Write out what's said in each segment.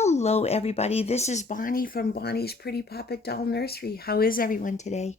Hello, everybody. This is Bonnie from Bonnie's Pretty Puppet Doll Nursery. How is everyone today?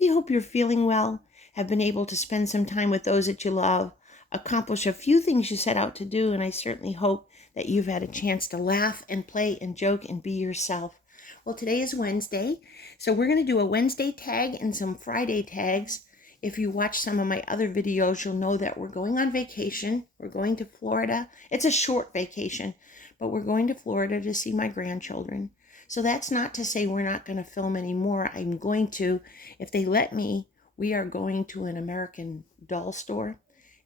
We hope you're feeling well, have been able to spend some time with those that you love, accomplish a few things you set out to do, and I certainly hope that you've had a chance to laugh and play and joke and be yourself. Well, today is Wednesday, so we're going to do a Wednesday tag and some Friday tags. If you watch some of my other videos, you'll know that we're going on vacation. We're going to Florida. It's a short vacation, but we're going to Florida to see my grandchildren. So that's not to say we're not going to film anymore. I'm going to, if they let me, we are going to an American doll store.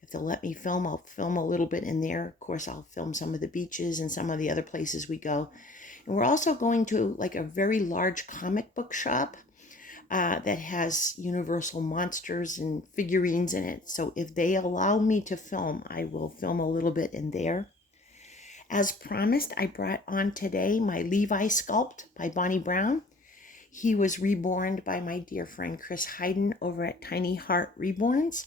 If they'll let me film, I'll film a little bit in there. Of course, I'll film some of the beaches and some of the other places we go. And we're also going to like a very large comic book shop that has Universal monsters and figurines in it. So if they allow me to film, I will film a little bit in there. As promised, I brought on today my Levi sculpt by Bonnie Brown. He was reborn by my dear friend Chris Hayden over at Tiny Heart Reborns.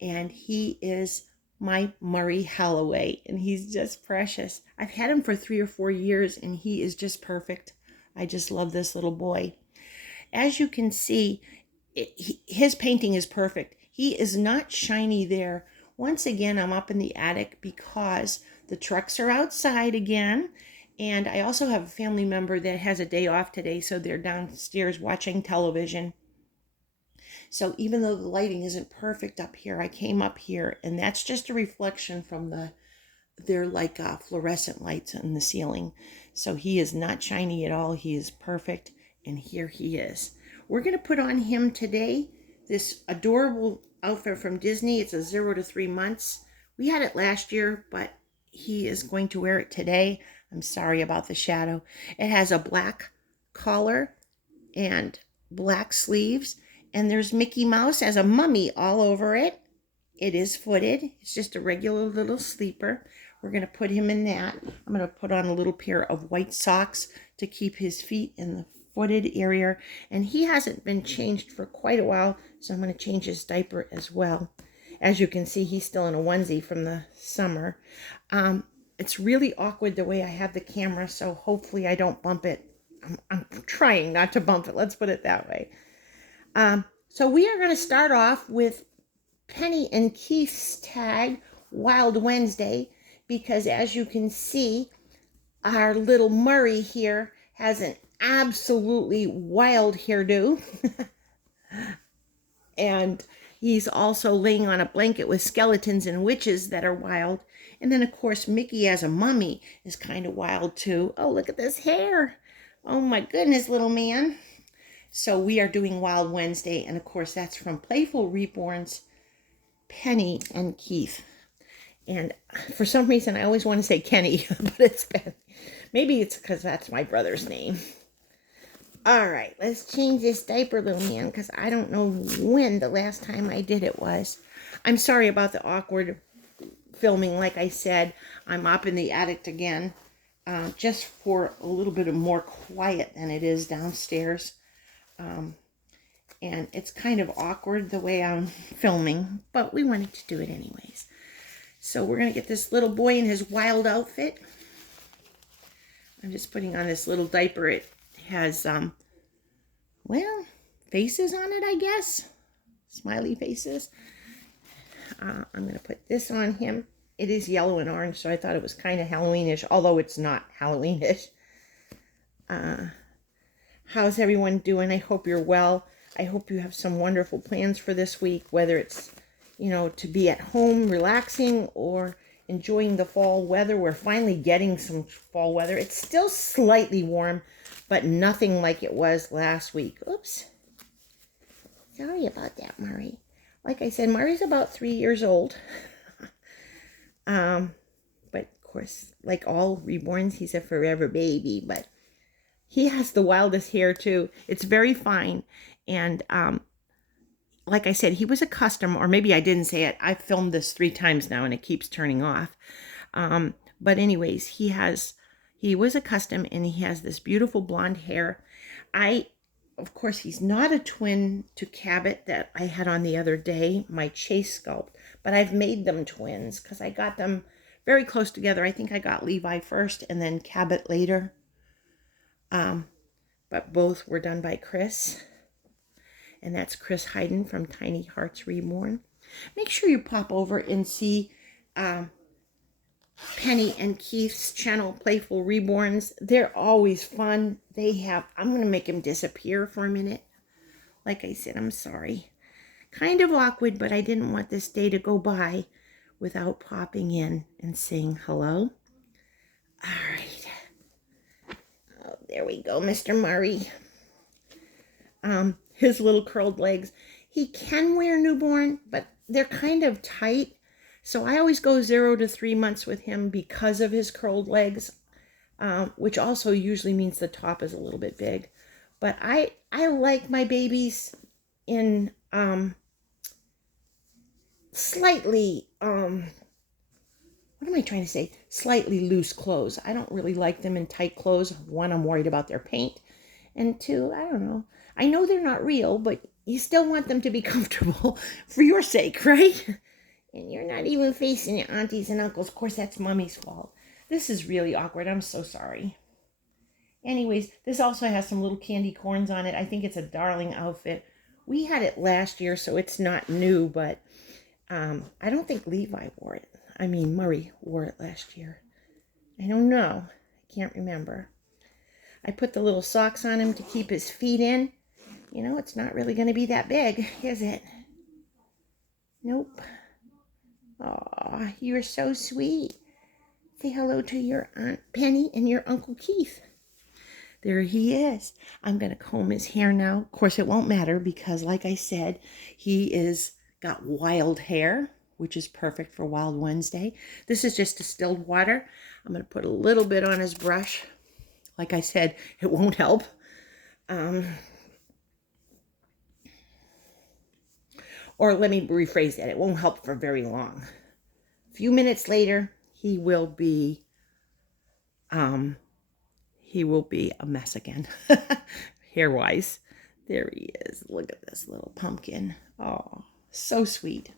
And he is my Murray Halloway, and he's just precious. I've had him for 3 or 4 years, and he is just perfect. I just love this little boy. As you can see, his painting is perfect. He is not shiny there. Once again, I'm up in the attic because the trucks are outside again. And I also have a family member that has a day off today, so they're downstairs watching television. So even though the lighting isn't perfect up here, I came up here, and that's just a reflection from they're like fluorescent lights in the ceiling. So he is not shiny at all. He is perfect. And here he is. We're going to put on him today this adorable outfit from Disney. It's a 0 to 3 months. We had it last year, but he is going to wear it today. I'm sorry about the shadow. It has a black collar and black sleeves. And there's Mickey Mouse as a mummy all over it. It is footed. It's just a regular little sleeper. We're going to put him in that. I'm going to put on a little pair of white socks to keep his feet in the footed area, and he hasn't been changed for quite a while, so I'm going to change his diaper as well. As you can see, he's still in a onesie from the summer. It's really awkward the way I have the camera, so hopefully I don't bump it. I'm trying not to bump it, let's put it that way. So we are going to start off with Penny and Keith's tag, Wild Wednesday, because as you can see, our little Murray here has an absolutely wild hairdo. And he's also laying on a blanket with skeletons and witches that are wild. And then, of course, Mickey as a mummy is kind of wild, too. Oh, look at this hair. Oh, my goodness, little man. So we are doing Wild Wednesday. And, of course, that's from Playful Reborn's Penny and Keith. And for some reason, I always want to say Kenny, but it's Penny. Maybe it's because that's my brother's name. All right, let's change this diaper, little man, because I don't know when the last time I did it was. I'm sorry about the awkward filming. Like I said, I'm up in the attic again, just for a little bit of more quiet than it is downstairs. And it's kind of awkward the way I'm filming, but we wanted to do it anyways. So we're going to get this little boy in his wild outfit. I'm just putting on this little diaper. It has, well, faces on it, I guess. Smiley faces. I'm going to put this on him. It is yellow and orange, so I thought it was kind of Halloweenish, although it's not Halloweenish. How's everyone doing? I hope you're well. I hope you have some wonderful plans for this week, whether it's, you know, to be at home relaxing or enjoying the fall weather. We're finally getting some fall weather. It's still slightly warm, but nothing like it was last week. Oops. Sorry about that, Murray. Like I said, Murray's about 3 years old. But of course, like all reborns, he's a forever baby, but he has the wildest hair too. It's very fine. And, like I said, he was a custom, or maybe I didn't say it. I've filmed this 3 times now and it keeps turning off. But anyways, he was a custom and he has this beautiful blonde hair. Of course, he's not a twin to Cabot that I had on the other day, my Chase sculpt, but I've made them twins because I got them very close together. I think I got Levi first and then Cabot later. But both were done by Chris. And that's Chris Hayden from Tiny Hearts Reborn. Make sure you pop over and see Penny and Keith's channel, Playful Reborns. They're always fun. I'm going to make him disappear for a minute. Like I said, I'm sorry. Kind of awkward, but I didn't want this day to go by without popping in and saying hello. All right. Oh, there we go, Mr. Murray. His little curled legs. He can wear newborn, but they're kind of tight. So I always go 0 to 3 months with him because of his curled legs, which also usually means the top is a little bit big. But I like my babies in slightly, what am I trying to say? Slightly loose clothes. I don't really like them in tight clothes. One, I'm worried about their paint. And two, I don't know. I know they're not real, but you still want them to be comfortable for your sake, right? And you're not even facing your aunties and uncles. Of course, that's Mommy's fault. This is really awkward. I'm so sorry. Anyways, this also has some little candy corns on it. I think it's a darling outfit. We had it last year, so it's not new, but I don't think Levi wore it. Murray wore it last year. I don't know. I can't remember. I put the little socks on him to keep his feet in. You know, it's not really going to be that big, is it? Nope. Aw, you're so sweet. Say hello to your Aunt Penny and your Uncle Keith. There he is. I'm going to comb his hair now. Of course, it won't matter because, like I said, he is got wild hair, which is perfect for Wild Wednesday. This is just distilled water. I'm going to put a little bit on his brush. Like I said, it won't help. Or let me rephrase that. It won't help for very long. A few minutes later, he will be a mess again. Hair-wise. There he is. Look at this little pumpkin. Oh, so sweet.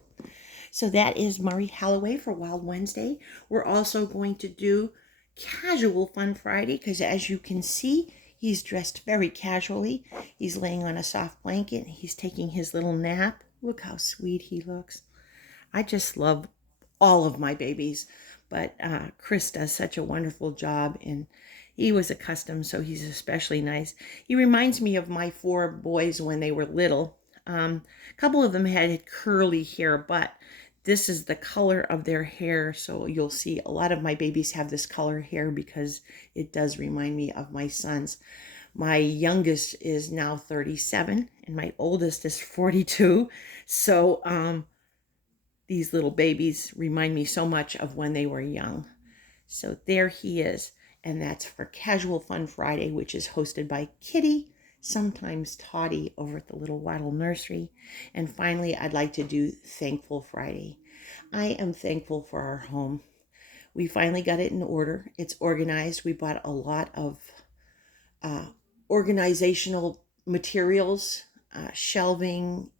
So that is Murray Halloway for Wild Wednesday. We're also going to do Casual Fun Friday because as you can see, he's dressed very casually. He's laying on a soft blanket. He's taking his little nap. Look how sweet he looks. I just love all of my babies, but Chris does such a wonderful job, and he was accustomed, so he's especially nice. He reminds me of my 4 boys when they were little. A couple of them had curly hair, but this is the color of their hair, so you'll see a lot of my babies have this color hair because it does remind me of my sons. My youngest is now 37, and my oldest is 42. So these little babies remind me so much of when they were young. So there he is, and that's for Casual Fun Friday, which is hosted by Kitty, sometimes Toddy over at the Little Wattle Nursery. And finally, I'd like to do Thankful Friday. I am thankful for our home. We finally got it in order. It's organized. We bought a lot of organizational materials, shelving,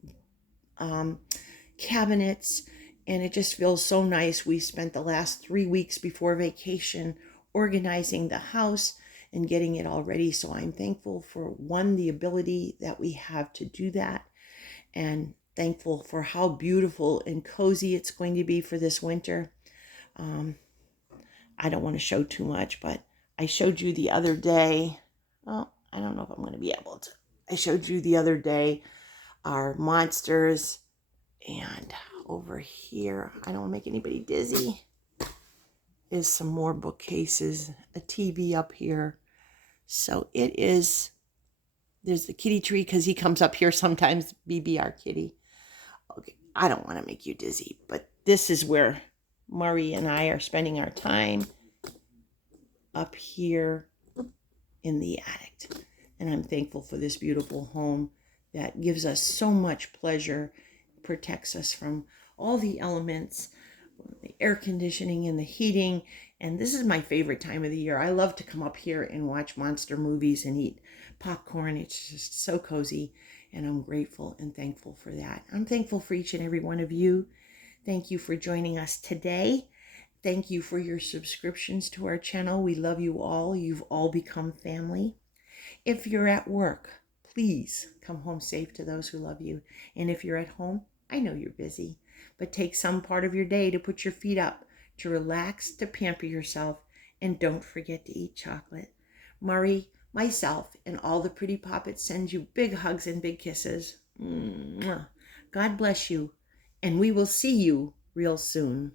cabinets, and it just feels so nice. We spent the last 3 weeks before vacation organizing the house and getting it all ready. So I'm thankful for, one, the ability that we have to do that, and thankful for how beautiful and cozy it's going to be for this winter. I don't want to show too much, but I showed you the other day. Well, I don't know if I'm going to be able to. I showed you the other day our monsters, and over here, I don't want to make anybody dizzy, is some more bookcases, a TV up here. So it is, there's the kitty tree because he comes up here sometimes, BB, our kitty. Okay, I don't want to make you dizzy, but this is where Murray and I are spending our time, up here in the attic. And I'm thankful for this beautiful home that gives us so much pleasure, protects us from all the elements, the air conditioning and the heating. And this is my favorite time of the year. I love to come up here and watch monster movies and eat popcorn. It's just so cozy, and I'm grateful and thankful for that. I'm thankful for each and every one of you. Thank you for joining us today. Thank you for your subscriptions to our channel. We love you all. You've all become family. If you're at work, please come home safe to those who love you. And if you're at home, I know you're busy, but take some part of your day to put your feet up, to relax, to pamper yourself, and don't forget to eat chocolate. Murray, myself, and all the pretty poppets send you big hugs and big kisses. Mwah. God bless you, and we will see you real soon.